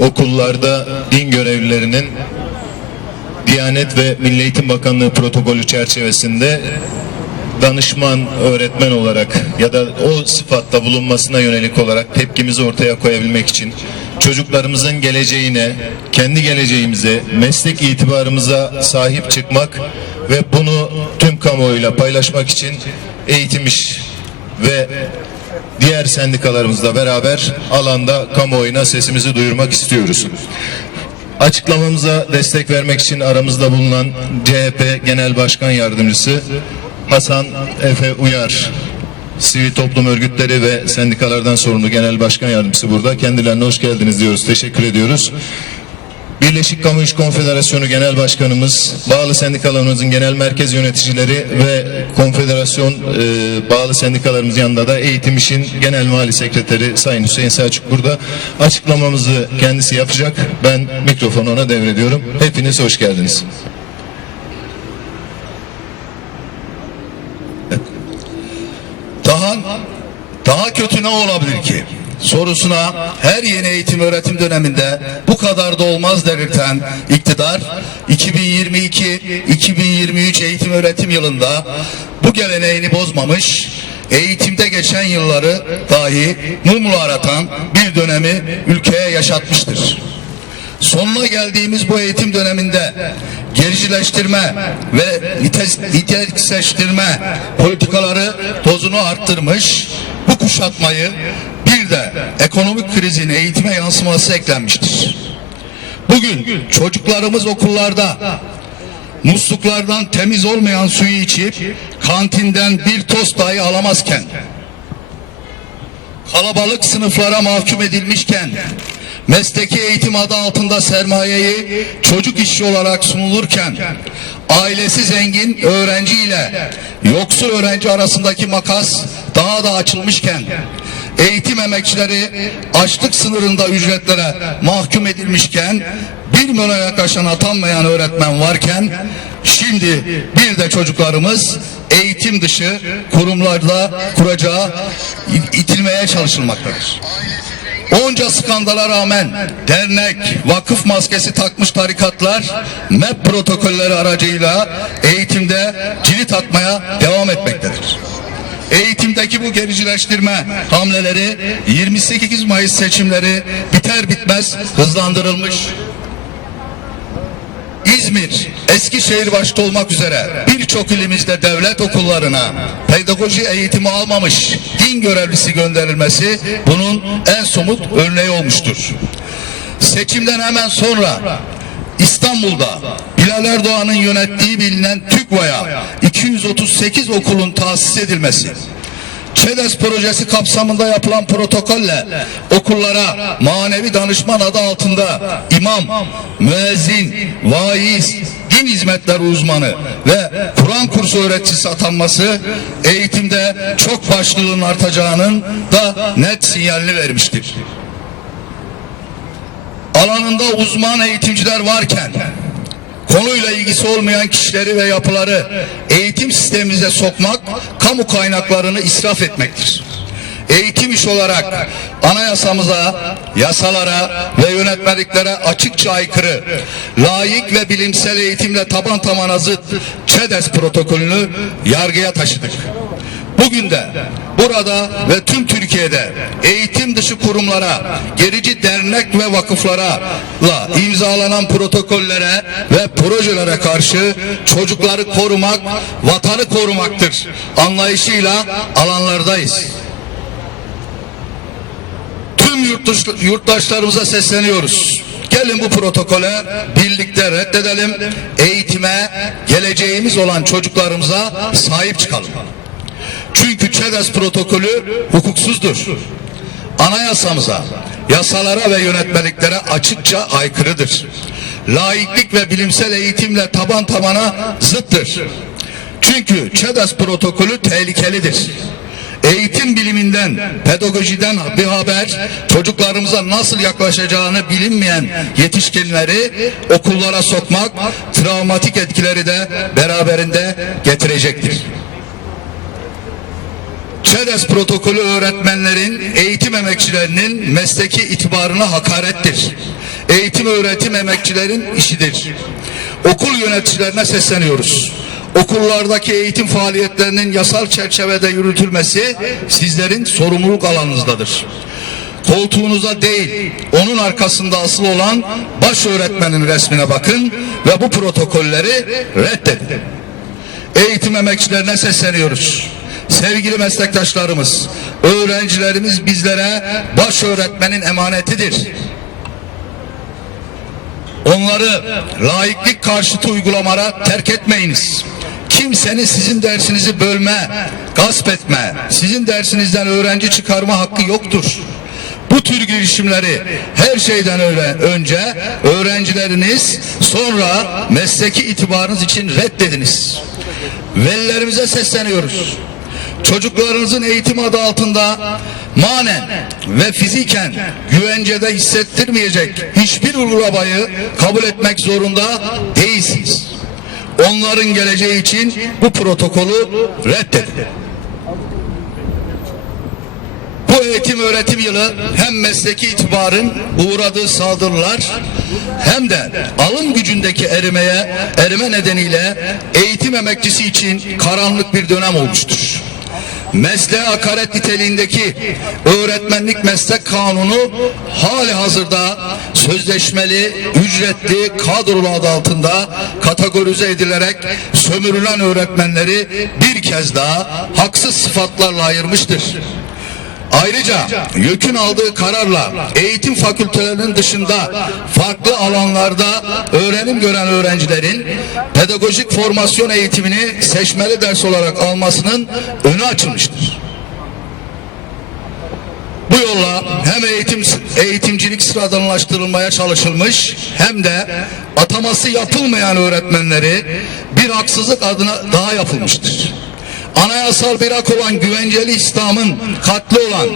okullarda din görevlilerinin Diyanet ve Milli Eğitim Bakanlığı protokolü çerçevesinde danışman öğretmen olarak ya da o sıfatta bulunmasına yönelik olarak tepkimizi ortaya koyabilmek için çocuklarımızın geleceğine, kendi geleceğimize, meslek itibarımıza sahip çıkmak ve bunu tüm kamuoyuyla paylaşmak için eğitim iş ve diğer sendikalarımızla beraber alanda kamuoyuna sesimizi duyurmak istiyoruz. Açıklamamıza destek vermek için aramızda bulunan CHP Genel Başkan Yardımcısı Hasan Efe Uyar, sivil toplum örgütleri ve sendikalardan sorumlu Genel Başkan Yardımcısı burada. Kendilerine hoş geldiniz diyoruz, teşekkür ediyoruz. Birleşik Kamu İş Konfederasyonu Genel Başkanımız, bağlı sendikalarımızın genel merkez yöneticileri ve konfederasyon e, bağlı sendikalarımız yanında da Eğitim İş'in Genel Mali Sekreteri Sayın Hüseyin Selçuk burada. Açıklamamızı kendisi yapacak. Ben mikrofonu ona devrediyorum. Hepiniz hoş geldiniz. Daha daha kötü ne olabilir ki? Sorusuna her yeni eğitim öğretim döneminde bu kadar da olmaz delirten iktidar 2022-2023 eğitim öğretim yılında bu geleneğini bozmamış, eğitimde geçen yılları dahi mumlu aratan bir dönemi ülkeye yaşatmıştır. Sonuna geldiğimiz bu eğitim döneminde gericileştirme ve niteliksizleştirme politikaları dozunu arttırmış, bu kuşatmayı de ekonomik krizin eğitime yansıması eklenmiştir. Bugün çocuklarımız okullarda musluklardan temiz olmayan suyu içip kantinden bir tost dahi alamazken kalabalık sınıflara mahkum edilmişken mesleki eğitim adı altında sermayeyi çocuk işçi olarak sunulurken ailesi zengin öğrenci ile yoksul öğrenci arasındaki makas daha da açılmışken eğitim emekçileri açlık sınırında ücretlere mahkum edilmişken bir milyona yaklaşan atanmayan öğretmen varken şimdi bir de çocuklarımız eğitim dışı kurumlarda kuracağı itilmeye çalışılmaktadır. Onca skandala rağmen dernek, vakıf maskesi takmış tarikatlar MEP protokolleri aracıyla eğitimde cirit atmaya devam etmektedir. Eğitimdeki bu gericileştirme hamleleri 28 Mayıs seçimleri biter bitmez hızlandırılmış. İzmir, Eskişehir başta olmak üzere birçok ilimizde devlet okullarına pedagoji eğitimi almamış din görevlisi gönderilmesi bunun en somut örneği olmuştur. Seçimden hemen sonra İstanbul'da Bilal Erdoğan'ın yönettiği bilinen TÜGVA'ya 238 okulun tahsis edilmesi, ÇEDES projesi kapsamında yapılan protokolle okullara manevi danışman adı altında imam, müezzin, vaiz, din hizmetleri uzmanı ve Kur'an kursu öğreticisi atanması eğitimde çok başlılığın artacağının da net sinyalini vermiştir. Alanında uzman eğitimciler varken konuyla ilgisi olmayan kişileri ve yapıları eğitim sistemimize sokmak, kamu kaynaklarını israf etmektir. Eğitim iş olarak anayasamıza, yasalara ve yönetmeliklere açıkça aykırı, layık ve bilimsel eğitimle taban tabana zıt ÇEDES protokolünü yargıya taşıdık. Bugün de burada ve tüm Türkiye'de eğitim dışı kurumlara, gerici dernek ve vakıflara imzalanan protokollere ve projelere karşı çocukları korumak, vatanı korumaktır anlayışıyla alanlardayız. Tüm yurttaş- yurttaşlarımıza sesleniyoruz. Gelin bu protokole birlikte reddedelim. Eğitime, geleceğimiz olan çocuklarımıza sahip çıkalım. Çünkü ÇEDES protokolü hukuksuzdur. Anayasamıza, yasalara ve yönetmeliklere açıkça aykırıdır. Laiklik ve bilimsel eğitimle taban tabana zıttır. Çünkü ÇEDES protokolü tehlikelidir. Eğitim biliminden, pedagojiden bir haber, çocuklarımıza nasıl yaklaşacağını bilinmeyen yetişkinleri okullara sokmak, travmatik etkileri de beraberinde getirecektir. ÇEDES protokolü öğretmenlerin, eğitim emekçilerinin mesleki itibarına hakarettir. Eğitim öğretim emekçilerin işidir. Okul yöneticilerine sesleniyoruz. Okullardaki eğitim faaliyetlerinin yasal çerçevede yürütülmesi sizlerin sorumluluk alanınızdadır. Koltuğunuza değil, onun arkasında asıl olan baş öğretmenin resmine bakın ve bu protokolleri reddedin. Eğitim emekçilerine sesleniyoruz. Sevgili meslektaşlarımız, öğrencilerimiz bizlere baş öğretmenin emanetidir. Onları laiklik karşıtı uygulamalara terk etmeyiniz. Kimsenin sizin dersinizi bölme, gasp etme, sizin dersinizden öğrenci çıkarma hakkı yoktur. Bu tür girişimleri her şeyden önce öğrencileriniz sonra mesleki itibarınız için reddediniz. Velilerimize sesleniyoruz. Çocuklarınızın eğitim adı altında manen ve fiziken güvencede hissettirmeyecek hiçbir uygulamayı kabul etmek zorunda değilsiniz. Onların geleceği için bu protokolü reddedin. Bu eğitim öğretim yılı hem mesleki itibarın uğradığı saldırılar hem de alım gücündeki erimeye erime nedeniyle eğitim emekçisi için karanlık bir dönem olmuştur. Mesleğe hakaret niteliğindeki öğretmenlik meslek kanunu hali hazırda sözleşmeli, ücretli kadrolu adı altında kategorize edilerek sömürülen öğretmenleri bir kez daha haksız sıfatlarla ayırmıştır. Ayrıca YÖK'ün aldığı kararla eğitim fakültelerinin dışında farklı alanlarda öğrenim gören öğrencilerin pedagojik formasyon eğitimini seçmeli ders olarak almasının önü açılmıştır. Bu yolla hem eğitim eğitimcilik sıradanlaştırılmaya çalışılmış hem de ataması yapılmayan öğretmenleri bir haksızlık adına daha yapılmıştır. Anayasal bir hak olan güvenceli İslam'ın katli olan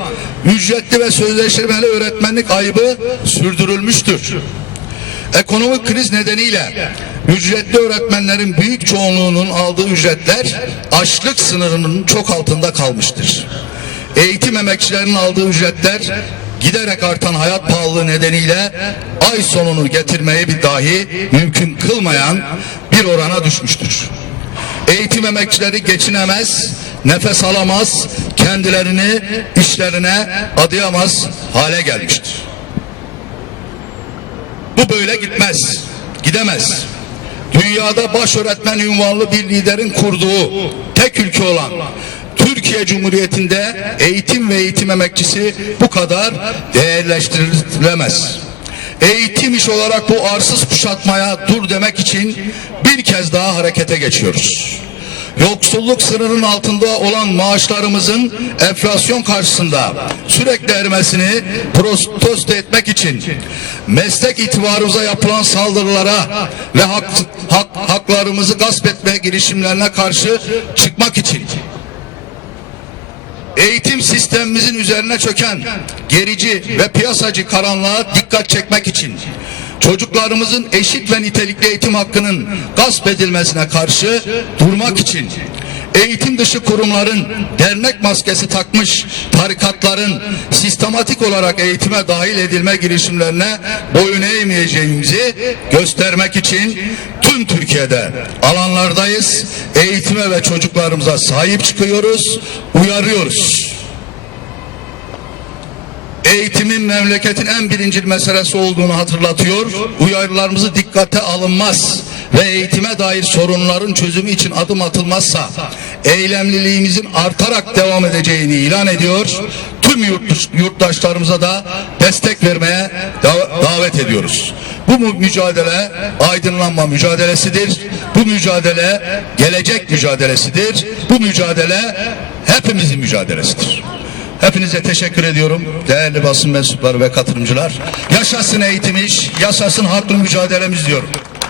ücretli ve sözleşmeli öğretmenlik ayıbı sürdürülmüştür. Ekonomik kriz nedeniyle ücretli öğretmenlerin büyük çoğunluğunun aldığı ücretler açlık sınırının çok altında kalmıştır. Eğitim emekçilerinin aldığı ücretler giderek artan hayat pahalılığı nedeniyle ay sonunu getirmeyi bir dahi mümkün kılmayan bir orana düşmüştür. Eğitim emekçileri geçinemez, nefes alamaz, kendilerini işlerine adayamaz hale gelmiştir. Bu böyle gitmez, gidemez. Dünyada baş öğretmen ünvanlı bir liderin kurduğu tek ülke olan Türkiye Cumhuriyeti'nde eğitim ve eğitim emekçisi bu kadar değerleştirilemez. Eğitim iş olarak bu arsız kuşatmaya dur demek için bir kez daha harekete geçiyoruz. Yoksulluk sınırının altında olan maaşlarımızın enflasyon karşısında sürekli erimesini protesto etmek için meslek itibarımıza yapılan saldırılara ve hak, hak, haklarımızı gasp etme girişimlerine karşı çıkmak için eğitim sistemimizin üzerine çöken gerici ve piyasacı karanlığa dikkat çekmek için çocuklarımızın eşit ve nitelikli eğitim hakkının gasp edilmesine karşı durmak için eğitim dışı kurumların dernek maskesi takmış tarikatların sistematik olarak eğitime dahil edilme girişimlerine boyun eğmeyeceğimizi göstermek için tüm Türkiye'de alanlardayız. Eğitime ve çocuklarımıza sahip çıkıyoruz, uyarıyoruz. Eğitimin memleketin en birincil meselesi olduğunu hatırlatıyor. Uyarılarımızı dikkate alınmaz ve eğitime dair sorunların çözümü için adım atılmazsa eylemliliğimizin artarak devam edeceğini ilan ediyor. Tüm yurt, yurttaşlarımıza da destek vermeye da- davet ediyoruz. Bu mücadele aydınlanma mücadelesidir. Bu mücadele gelecek mücadelesidir. Bu mücadele hepimizin mücadelesidir. Hepinize teşekkür ediyorum. Değerli basın mensupları ve katılımcılar. Yaşasın eğitim iş, yaşasın haklı mücadelemiz diyorum.